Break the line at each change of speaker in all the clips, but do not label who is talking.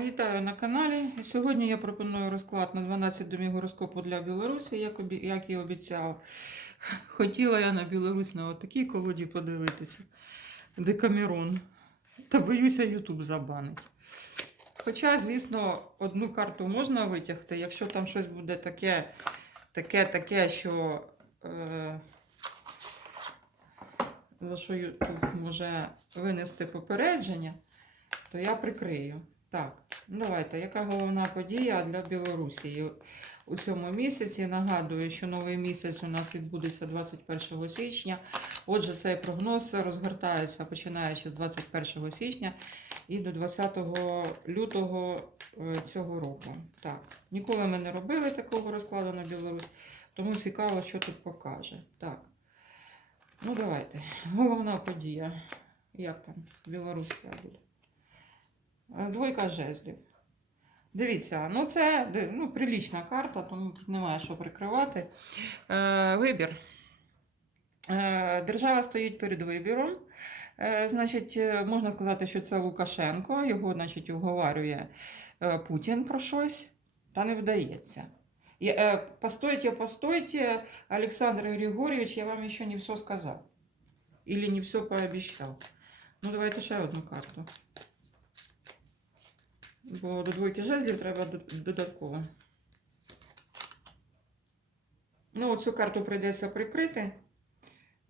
Вітаю на каналі. Сьогодні я пропоную розклад на 12 домів гороскопу для Білорусі, як, і обіцяла. Хотіла я на Білорусь на отакій колоді подивитися. Декамерон. Та боюся, Ютуб забанить. Хоча, звісно, одну карту можна витягти, якщо там щось буде таке, таке, таке, що. Е... За що Ютуб може винести попередження, то я прикрию. Так, давайте. Яка головна подія для Білорусі у цьому місяці? Нагадую, що новий місяць у нас відбудеться 21 січня. Отже, цей прогноз розгортається починаючи з 21 січня і до 20 лютого е, цього року. Так, ніколи ми не робили такого розкладу на Білорусь, тому цікаво, що тут покаже. Так. Ну, давайте. Головна подія. Як там Білорусь буде? Е, Двойка жезлів. Дивіться, ну це ну, прилічна карта, тому немає що прикривати. Е, Вибір. Е, Держава стоїть перед вибіром. Е, Значить, е, можна сказати, що це Лукашенко, його, значить, уговарює е, Путін про щось, та не вдається. Я, е, постойте, постойте, Александр Григорьевич, я вам ще не все сказав. Или не все пообіцяв. Ну, давайте ще одну карту. Бо до двойки жезлів треба додатково. Ну, цю карту прийдеться прикрити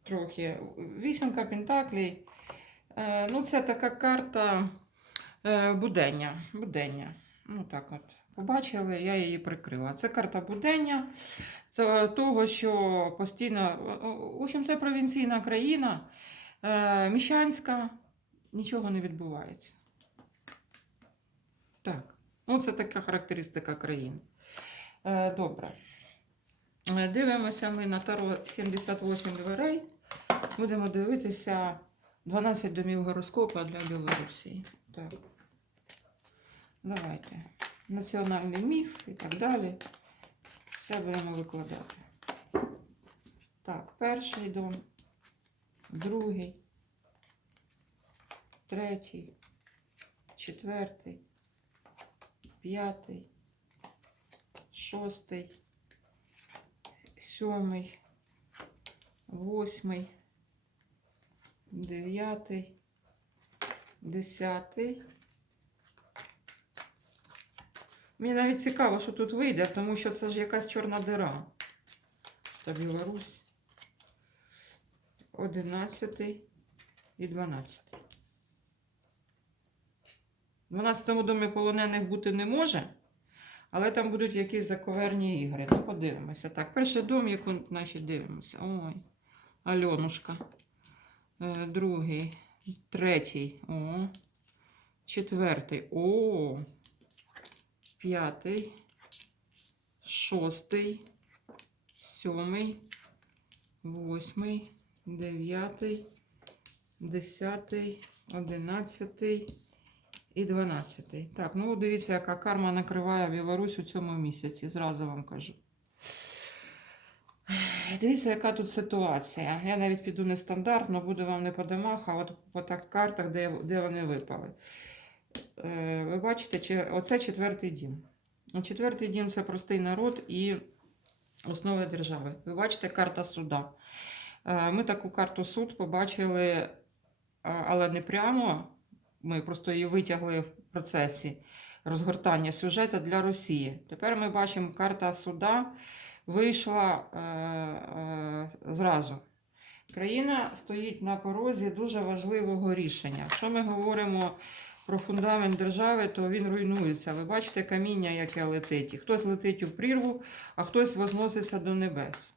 трохи. Вісімка Пентаклей. Е, ну, це така карта е, будення. будення. Ну, так от. Побачили, я її прикрила. Це карта будення того, що постійно. В общем, це провінційна країна, е, міщанська, нічого не відбувається. Так, ну це така характеристика країни. Е, добре. Е, Дивимося ми на Таро 78 дверей. Будемо дивитися 12 домів гороскопа для Білорусі. Так. Давайте. Національний міф і так далі. Все будемо викладати. Так, перший дом, другий, третій, четвертий, п'ятий, шостий, сьомий, восьмий, дев'ятий, десятий. Мені навіть цікаво, що тут вийде, тому що це ж якась чорна дира. Та Білорусь. Одинадцятий і дванадцятий. В 12-му домі полонених бути не може, але там будуть якісь заковерні ігри. Ну, подивимося. Так, перший дом, яку значить, дивимося. Ой, Альонушка. Е, другий, третій. О. Четвертий. О. П'ятий. Шостий. Сьомий. Восьмий. Дев'ятий. Десятий. Одинадцятий і 12. Так, ну дивіться, яка карма накриває Білорусь у цьому місяці, зразу вам кажу. Дивіться, яка тут ситуація. Я навіть піду нестандартно, буду вам не по домах, а от по так картах, де, де вони випали. Е, ви бачите, чи- оце четвертий дім. Ну, Четвертий дім це простий народ і основи держави. Ви бачите, карта суда. Е, Ми таку карту суд побачили, але не прямо. Ми просто її витягли в процесі розгортання сюжету для Росії. Тепер ми бачимо, карта суда вийшла е, е, зразу. Країна стоїть на порозі дуже важливого рішення. Якщо ми говоримо про фундамент держави, то він руйнується. Ви бачите каміння, яке летить. І хтось летить у прірву, а хтось возноситься до небес.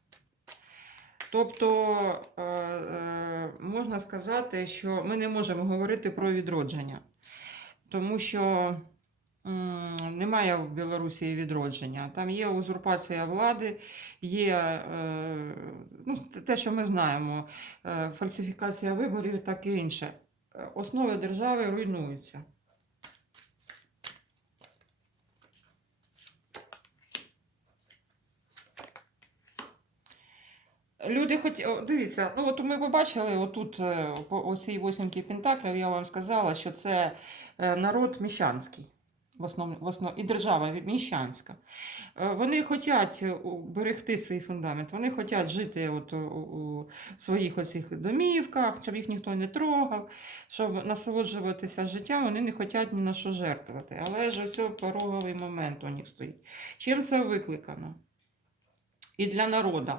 Тобто е, е, можна сказати, що ми не можемо говорити про відродження, тому що немає в Білорусі відродження. Там є узурпація влади, є е, ну, те, що ми знаємо, фальсифікація виборів і таке інше. Основи держави руйнуються. Люди о, дивіться, ну от ми побачили отут е, по оцій восьмки пентаклів, я вам сказала, що це е, народ міщанський. в основному, в основ... і держава міщанська. Е, Вони хочуть берегти свій фундамент, вони хочуть жити от у, у своїх оцих домівках, щоб їх ніхто не трогав, щоб насолоджуватися життям, вони не хочуть ні на що жертвувати. Але ж оцей пороговий момент у них стоїть. Чим це викликано? І для народу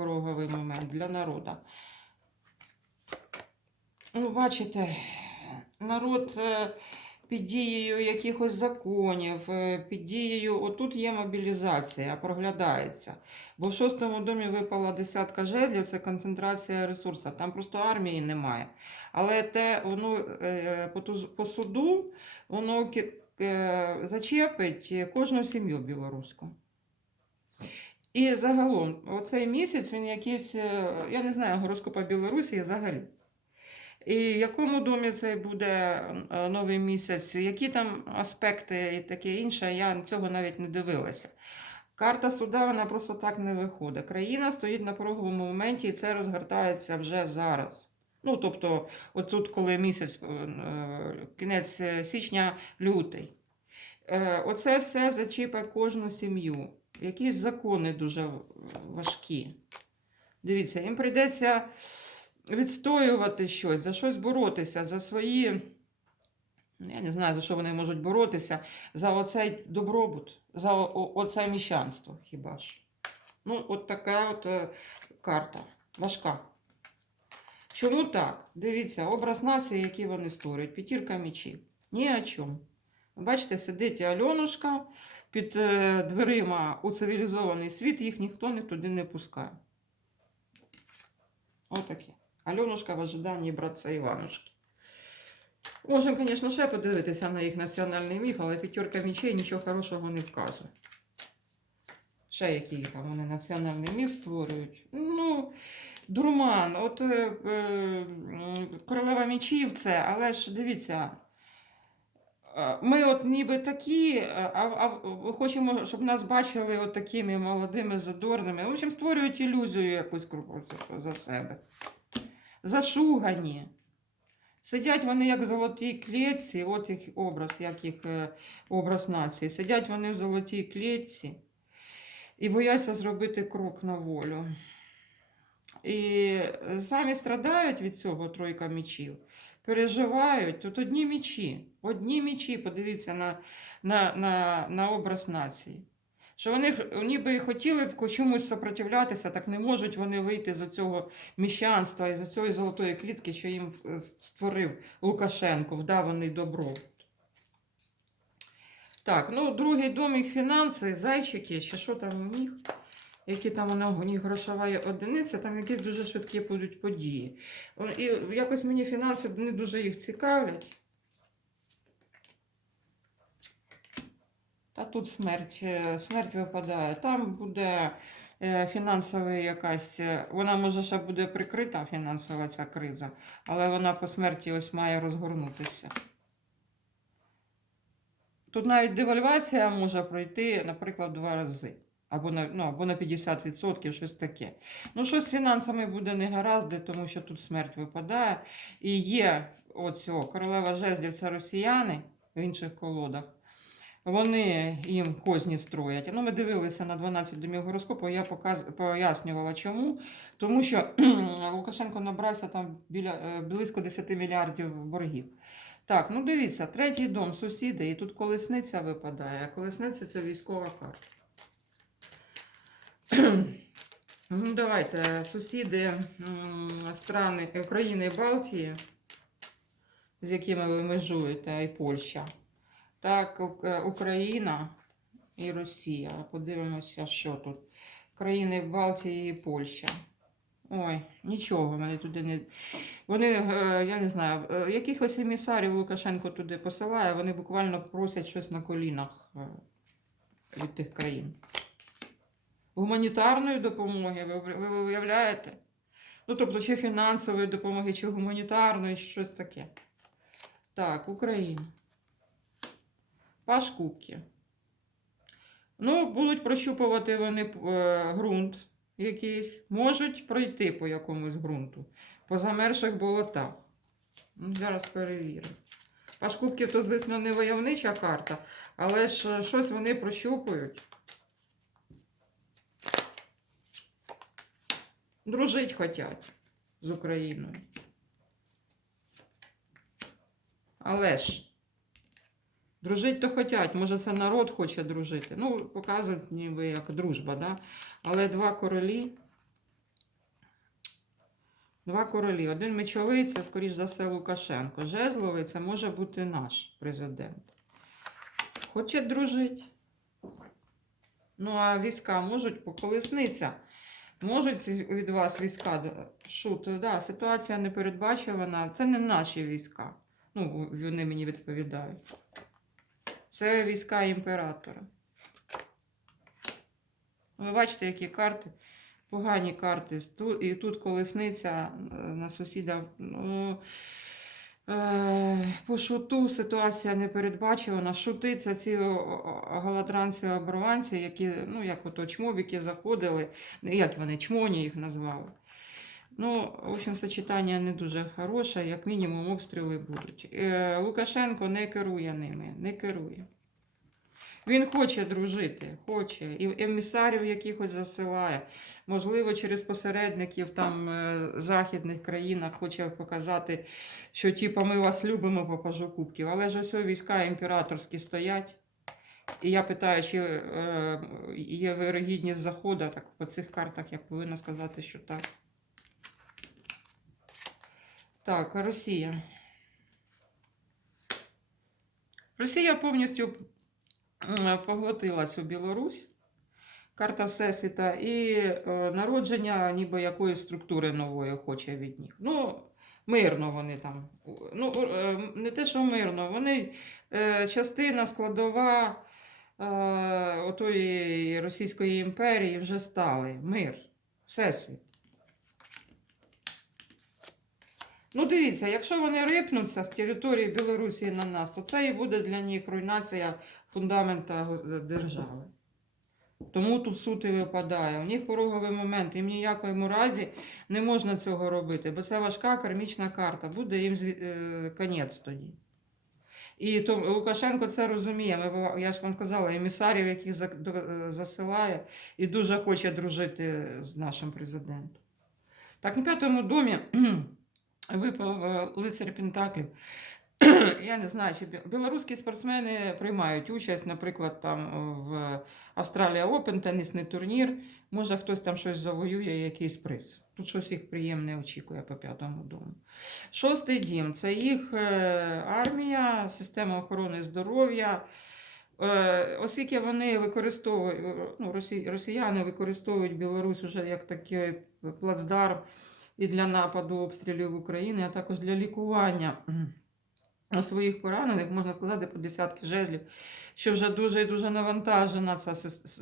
пороговий момент, для народу. Ну, бачите, народ е, під дією якихось законів, е, під дією, отут є мобілізація, проглядається. Бо в шостому домі випала десятка жезлів, це концентрація ресурсу. Там просто армії немає. Але те, воно е, по, суду, воно зачепить кожну сім'ю білоруську. І загалом, оцей місяць він якийсь, е, я не знаю, гороскопа Білорусі взагалі. І в якому домі цей буде е, новий місяць, які там аспекти і таке інше, я цього навіть не дивилася. Карта суда вона просто так не виходить. Країна стоїть на пороговому моменті, і це розгортається вже зараз. Ну, тобто, отут, коли місяць, е, кінець січня, лютий. Оце все зачіпає кожну сім'ю. Якісь закони дуже важкі. Дивіться, їм прийдеться відстоювати щось, за щось боротися, за свої. Я не знаю, за що вони можуть боротися, за оцей добробут, за оце міщанство хіба ж. Ну, от така от е, карта. Важка. Чому так? Дивіться, образ нації, який вони створюють. П'ятірка мечів. Ні о чому. Бачите, сидить Альонушка під е, дверима у цивілізований світ, їх ніхто не туди не пускає. Отаке. Альонушка в ожиданні братця Іванушки. Можемо, звісно, ще подивитися на їх національний міф, але п'ятерка мічей нічого хорошого не вказує. Ще який там вони національний міф створюють. Ну, дурман, от е, е, королева мічів це, але ж дивіться. Е, Ми от ніби такі, е, а, а хочемо, щоб нас бачили от такими молодими, задорними. В общем, створюють ілюзію якусь за себе. Зашугані. Сидять вони як в золотій клітці, от їх образ, як їх е, образ нації. Сидять вони в золотій клітці і бояться зробити крок на волю. І самі страдають від цього тройка мічів, переживають. Тут одні мічі, одні мічі, подивіться на, на, на, на образ нації. Що вони ніби хотіли б чомусь сопротивлятися, так не можуть вони вийти з цього міщанства і з цієї золотої клітки, що їм е, створив Лукашенко, вдаваний добро. Так, ну другий дом їх фінанси, зайчики, чи що там у них, які там у них- грошова одиниця, там якісь дуже швидкі будуть події. І якось мені фінанси не дуже їх цікавлять. Та тут смерть, е, смерть випадає. Там буде е, фінансова якась, е, вона може ще буде прикрита, фінансова ця криза, але вона по смерті ось має розгорнутися. Тут навіть девальвація може пройти, наприклад, два рази. Або на, ну, або на 50%, щось таке. Ну, щось з фінансами буде негаразди, тому що тут смерть випадає. І є оцього королева жезлів це росіяни в інших колодах. Вони їм козні строять. Ну, ми дивилися на 12 домів гороскопу, я показ... пояснювала чому. Тому що Лукашенко набрався там біля, е, близько 10 мільярдів боргів. Так, ну дивіться, третій дом, сусіди, і тут колесниця випадає. а Колесниця це військова карта. Ну, давайте, сусіди страни України і Балтії, з якими ви межуєте, і Польща. Так, е, Україна і Росія. Подивимося, що тут. Країни Балтії і Польща. Ой, нічого, мене туди не. Вони, е, я не знаю, е, якихось емісарів Лукашенко туди посилає, вони буквально просять щось на колінах е, від тих країн. Гуманітарної допомоги, ви, ви уявляєте? Ну, тобто, чи фінансової допомоги, чи гуманітарної, чи щось таке. Так, Україна. Паш кубки. Ну, будуть прощупувати вони е, ґрунт якийсь, можуть пройти по якомусь ґрунту, по замерших болотах. Ну, зараз перевіримо. Паш кубків то, звісно, не войовнича карта, але ж щось вони прощупують. Дружить хотять з Україною. Але ж дружить то хотять, може це народ хоче дружити. Ну, показують ніби як дружба, да? але два королі. Два королі. Один мечовий це, скоріш за все, Лукашенко. Жезловий це може бути наш президент. Хоче дружить. Ну, а війська можуть поколесниця. Можуть від вас війська шут, да, ситуація непередбачувана. Це не наші війська. Ну, вони мені відповідають. Це війська імператора. Ви бачите, які карти? Погані карти. І тут колесниця е, на сусіда. Ну, по шуту ситуація непередбачувана. Шути це ці голодранці оборванці, які, ну, як ото чмобіки заходили, ну, як вони, чмоні їх назвали. Ну, в общем, сочетання не дуже хороше, як мінімум обстріли будуть. Е, Лукашенко не керує ними, не керує. Він хоче дружити, хоче. І емісарів якихось засилає. Можливо, через посередників там е, західних країнах хоче показати, що типу, ми вас любимо по пажу кубків. Але ж ось війська імператорські стоять. І я питаю, чи е, є вирогідність заходу, так по цих картах я повинна сказати, що так. Так, Росія. Росія повністю поглотила цю Білорусь, карта Всесвіта, і е, народження ніби якоїсь структури нової хоче від них. Ну, мирно вони там. Ну, е, не те, що мирно, вони е, частина складова е, отої Російської імперії вже стали. Мир, Всесвіт. Ну, дивіться, якщо вони рипнуться з території Білорусі на нас, то це і буде для них руйнація фундамента держави. Тому тут суд і випадає. У них пороговий момент, їм ніякому разі не можна цього робити, бо це важка кармічна карта, буде їм зві- е, конець тоді. І то Лукашенко це розуміє. Ми, я ж вам казала, емісарів, яких е, засилає, і дуже хоче дружити з нашим президентом. Так, на п'ятому домі випав е, лицар Пентаклів. Я не знаю, чи білоруські спортсмени приймають участь, наприклад, там е, в Австралія Опен, тенісний турнір. Може, хтось там щось завоює, якийсь приз. Тут щось їх приємне очікує по п'ятому дому. Шостий дім це їх е, армія, система охорони здоров'я. Оскільки вони використовують, ну, росіяни використовують Білорусь вже як такий плацдарм і для нападу обстрілів України, а також для лікування своїх поранених, можна сказати, по десятки жезлів, що вже дуже і дуже навантажена ця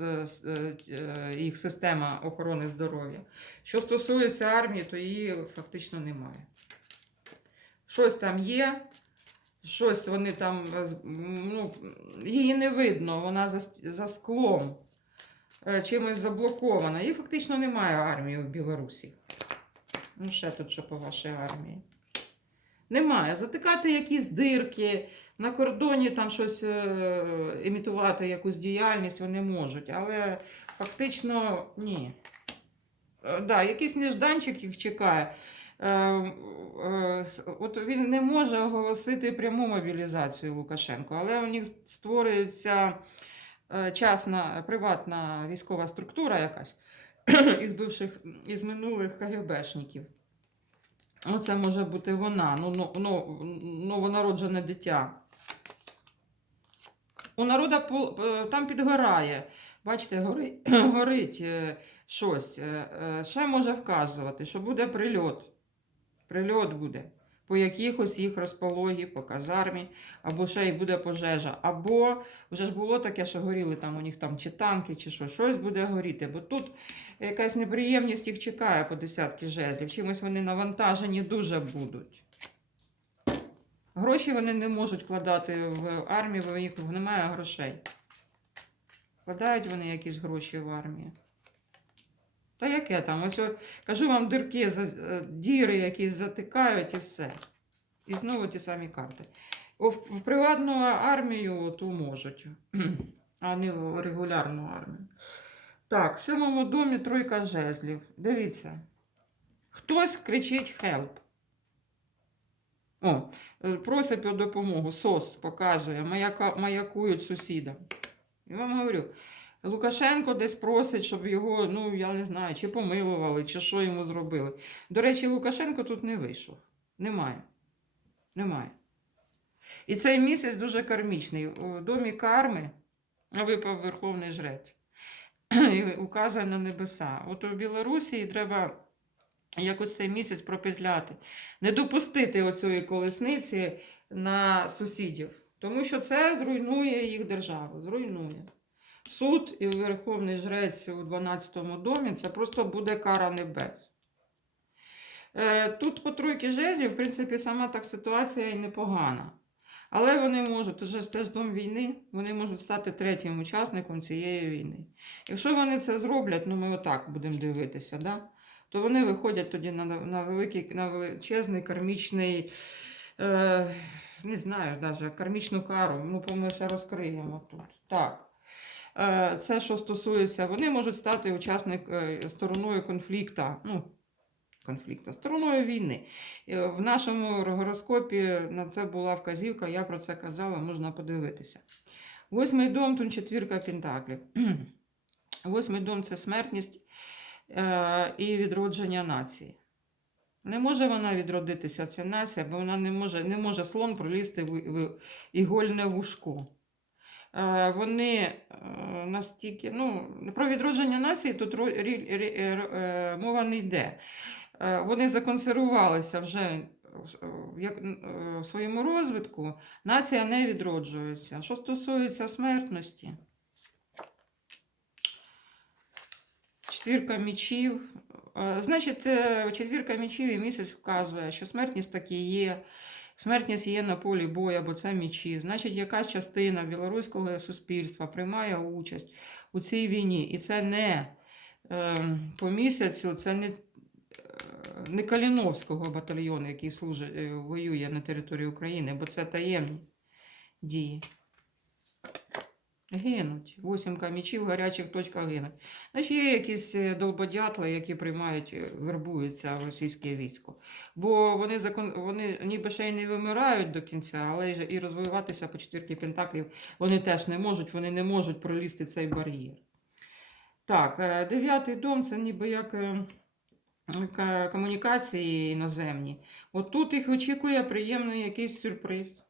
е, е, їх система охорони здоров'я. Що стосується армії, то її фактично немає. Щось там є, щось вони там, е, ну, її не видно, вона за, за склом чимось заблокована. Її фактично немає армії в Білорусі. Ну, ще тут що по вашій армії. Немає. Затикати якісь дирки, на кордоні там щось е, імітувати, якусь діяльність вони можуть, але фактично ні. Е, да, якийсь нежданчик їх чекає. Е, от він не може оголосити пряму мобілізацію Лукашенко, але у них створюється частна приватна військова структура якась із бивших із минулих КГБшників. Ну, це може бути вона, ну, ну, ну, новонароджене дитя. У народа е, там підгорає. Бачите, горить, горить е, щось. Е, Ще може вказувати, що буде прильот. Прильот буде. По якихось їх розпологі, по казармі, або ще й буде пожежа. Або вже ж було таке, що горіли там у них там чи танки, чи що, щось буде горіти. Бо тут якась неприємність їх чекає по десятки жезлів. Чимось вони навантажені дуже будуть. Гроші вони не можуть вкладати в армію, бо у них немає грошей. Вкладають вони якісь гроші в армію. Та яке там? Ось о, кажу вам, дирки, е, діри якісь затикають і все. І знову ті самі карти. В, в приватну армію то можуть, а не в регулярну армію. Так, в сьомому домі тройка жезлів. Дивіться. Хтось кричить хелп. О, просить про допомогу. СОС показує, маяка, маякують сусідам. Я вам говорю, Лукашенко десь просить, щоб його, ну я не знаю, чи помилували, чи що йому зробили. До речі, Лукашенко тут не вийшов. Немає. Немає. І цей місяць дуже кармічний. У домі карми випав Верховний Жрець і указує на небеса. От у Білорусі треба як оцей місяць пропетляти, не допустити оцієї колесниці на сусідів, тому що це зруйнує їх державу, зруйнує. Суд і Верховний Жрець у 12-му домі це просто буде кара небес. Е, Тут по тройки жезлів, в принципі, сама так ситуація і непогана. Але вони можуть, вже ж теж дом війни, вони можуть стати третім учасником цієї війни. Якщо вони це зроблять, ну ми отак будемо дивитися, да? то вони виходять тоді на, на, великий, на величезний кармічний, е, не знаю, навіть кармічну кару. Ну, ми ще розкриємо тут. Так. Е, Це, що стосується, вони можуть стати учасник е, стороною конфлікту. Ну, конфлікту, стороною війни. Е, В нашому гороскопі на це була вказівка, я про це казала, можна подивитися. Восьмий дом, тут четвірка пентаклів. Восьмий дом це смертність і відродження нації. Не може вона відродитися, ця нація, бо вона не може, не може слон пролізти в ігольне вушко. Е, вони е, настільки, ну, про відродження нації тут е, мова не йде. Вони законсервувалися вже в- своєму розвитку, нація не відроджується. Що стосується смертності, четвірка мічів. Значить, четвірка мічів і місяць вказує, що смертність таки є. Смертність є на полі бою, бо це мічі. Значить, якась частина білоруського суспільства приймає участь у цій війні. І це не е, по місяцю, це не, е, не Каліновського батальйону, який служить, е, воює на території України, бо це таємні дії. Гинуть. Восімка мічів в гарячих точках гинуть. Значить, є якісь е, долбодятли, які приймають, е, вербуються в російське військо. Бо вони, закон... вони ніби ще й не вимирають до кінця, але і розвиватися по четвірки пентаклів вони теж не можуть, вони не можуть пролізти цей бар'єр. Так, е, дев'ятий дом це ніби як комунікації іноземні. От тут їх очікує приємний якийсь сюрприз.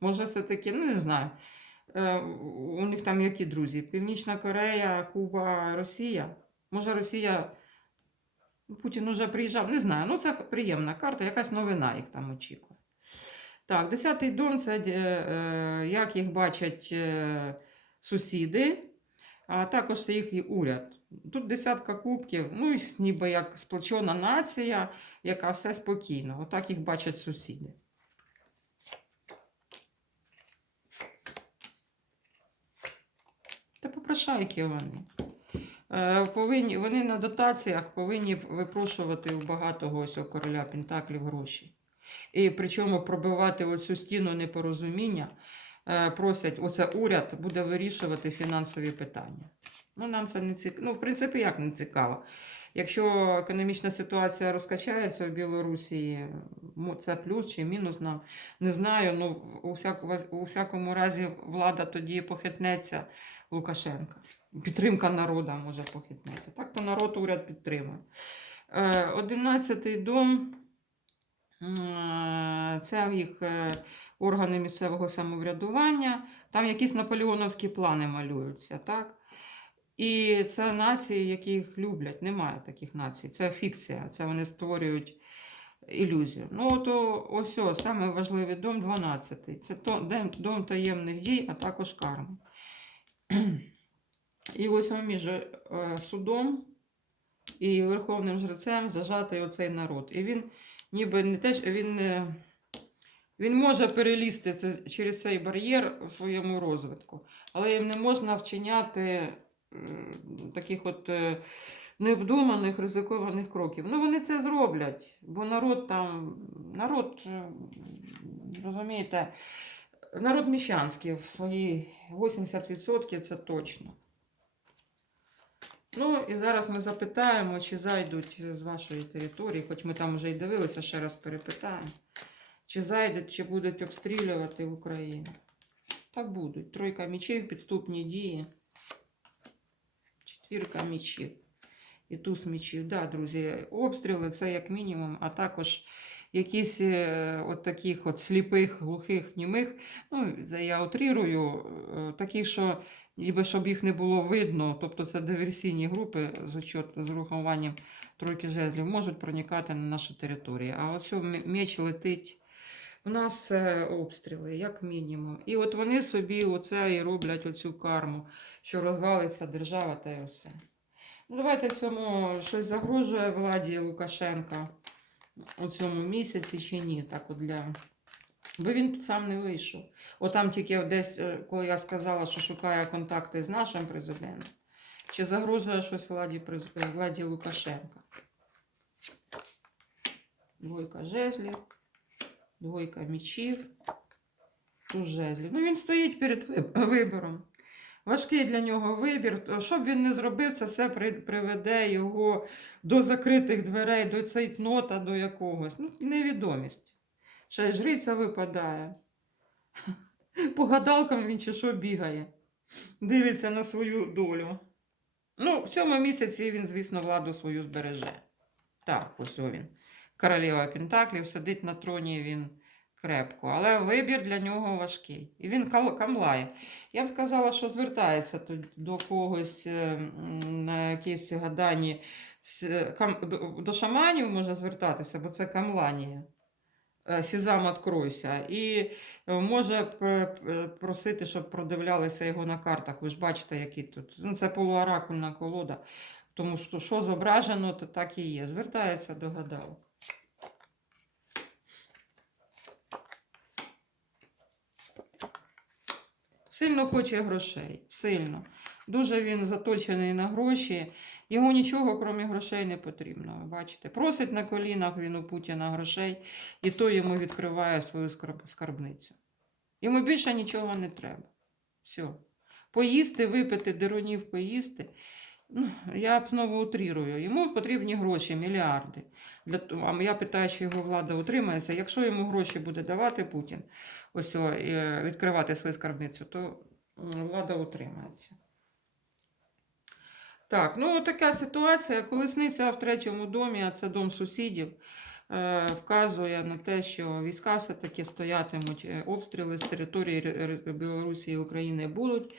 Може, це таки, ну не знаю. Е, У них там які друзі? Північна Корея, Куба, Росія. Може, Росія. ну, Путін уже приїжджав, не знаю. Ну, це приємна карта, якась новина їх там очікує. Так, десятий дом це е, е, як їх бачать сусіди, а також їх і уряд. Тут десятка кубків, ну, ніби як сплочена нація, яка все спокійно. Отак їх бачать сусіди. Та попрошайки вони. Е, Повинні, вони на дотаціях повинні випрошувати у багатого ось короля Пентаклів гроші. І причому пробивати оцю стіну непорозуміння, е, просять, оце уряд буде вирішувати фінансові питання. Ну, нам це не цікаво. Ну, в принципі, як не цікаво. Якщо економічна ситуація розкачається в Білорусі, це плюс чи мінус нам. Не знаю, ну у, всяк, у всякому разі влада тоді похитнеться Лукашенка. Підтримка народу може похитнеться. Так то народ уряд підтримує. Е, Одинадцятий дом е, це їх е, органи місцевого самоврядування. Там якісь наполеоновські плани малюються. так? І це нації, які їх люблять. Немає таких націй. Це фікція. Це вони створюють ілюзію. Ну, от о- ось о, саме важливий дом 12. Це дом таємних дій, а також карми. І ось між е, судом і Верховним жрецем зажатий оцей народ. І він ніби не теж він, е, він може перелізти це, через цей бар'єр у своєму розвитку, але їм не можна вчиняти таких от е, необдуманих ризикованих кроків. Ну, вони це зроблять, бо народ там, народ, е, розумієте, народ міщанський в свої 80% це точно. Ну, і зараз ми запитаємо, чи зайдуть з вашої території, хоч ми там вже й дивилися, ще раз перепитаємо. Чи зайдуть, чи будуть обстрілювати Україну. Так будуть. Тройка мічів, підступні дії. Четвірка мічів. І туз мічів. Да, друзі, обстріли це як мінімум, а також якісь е, от таких от сліпих, глухих, німих. Ну, я утрірую, е, такі, що ніби щоб їх не було видно, тобто це диверсійні групи з, учет, з урахуванням тройки жезлів, можуть проникати на нашу територію. А оцю меч летить. У нас це обстріли, як мінімум. І от вони собі оце і роблять оцю карму, що розвалиться держава та й все. Ну, давайте цьому щось загрожує владі Лукашенка у цьому місяці чи ні, так от для. Бо він тут сам не вийшов. Отам тільки десь, е, коли я сказала, що шукає контакти з нашим президентом, чи загрожує щось владі, е, владі Лукашенка. Двойка жезлів, двойка мічів, туз жезлів. Ну він стоїть перед вибором. Важкий для нього вибір. Що б він не зробив, це все приведе його до закритих дверей, до цейтнота, до якогось. Ну, невідомість. Ще й жриця випадає. По гадалкам він чи що бігає. Дивиться на свою долю. Ну, в цьому місяці він, звісно, владу свою збереже. Так, ось він. Королева Пентаклів сидить на троні він крепко, але вибір для нього важкий. І він камлає. Я б сказала, що звертається тут до когось е, на якісь гадані до, до шаманів може звертатися, бо це камланія. Е, Сізам откройся. І е, може е, просити, щоб продивлялися його на картах. Ви ж бачите, які тут. Ну, це полуоракульна колода. Тому що що зображено, то так і є. Звертається до гадалок. Сильно хоче грошей. Сильно. Дуже він заточений на гроші. Йому нічого, крім грошей, не потрібно. Бачите, просить на колінах він у Путіна грошей, і той йому відкриває свою скарбницю. Йому більше нічого не треба. Все. Поїсти, випити, деронів поїсти. Ну, я знову утрірую. Йому потрібні гроші, мільярди. Для а я питаю, чи його влада утримається. Якщо йому гроші буде давати Путін, ось о, е, відкривати свою скарбницю, то влада утримається. Так, ну така ситуація. Колесниця в третьому домі, а це дом сусідів, е, вказує на те, що війська все-таки стоятимуть, е, обстріли з території Білорусі і України будуть.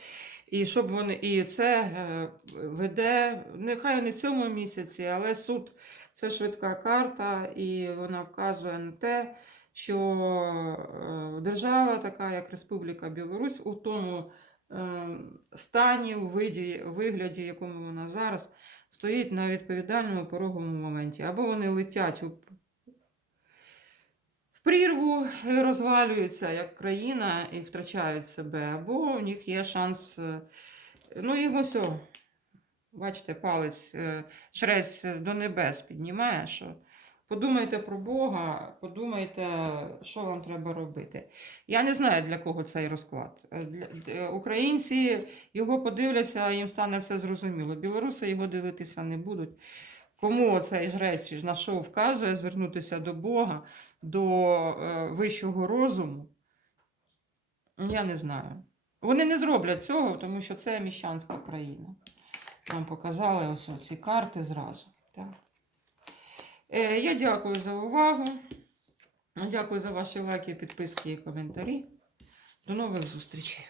І щоб вони і це е, веде, нехай не в цьому місяці, але суд це швидка карта, і вона вказує на те, що е, держава, така як Республіка Білорусь, у тому е, стані, у виді, вигляді, якому вона зараз, стоїть на відповідальному пороговому моменті. Або вони летять у прірву е, розвалюються як країна і втрачають себе, або у них є шанс. е, Ну, їм ось, бачите, палець, е, жрець до небес піднімає, що подумайте про Бога, подумайте, що вам треба робити. Я не знаю, для кого цей розклад. Українці його подивляться, їм стане все зрозуміло. Білоруси його дивитися не будуть. Кому цей жрець на що вказує звернутися до Бога, до е, вищого розуму, я не знаю. Вони не зроблять цього, тому що це міщанська країна. Нам показали ось ці карти зразу. Так. Е, я дякую за увагу. Дякую за ваші лайки, підписки і коментарі. До нових зустрічей.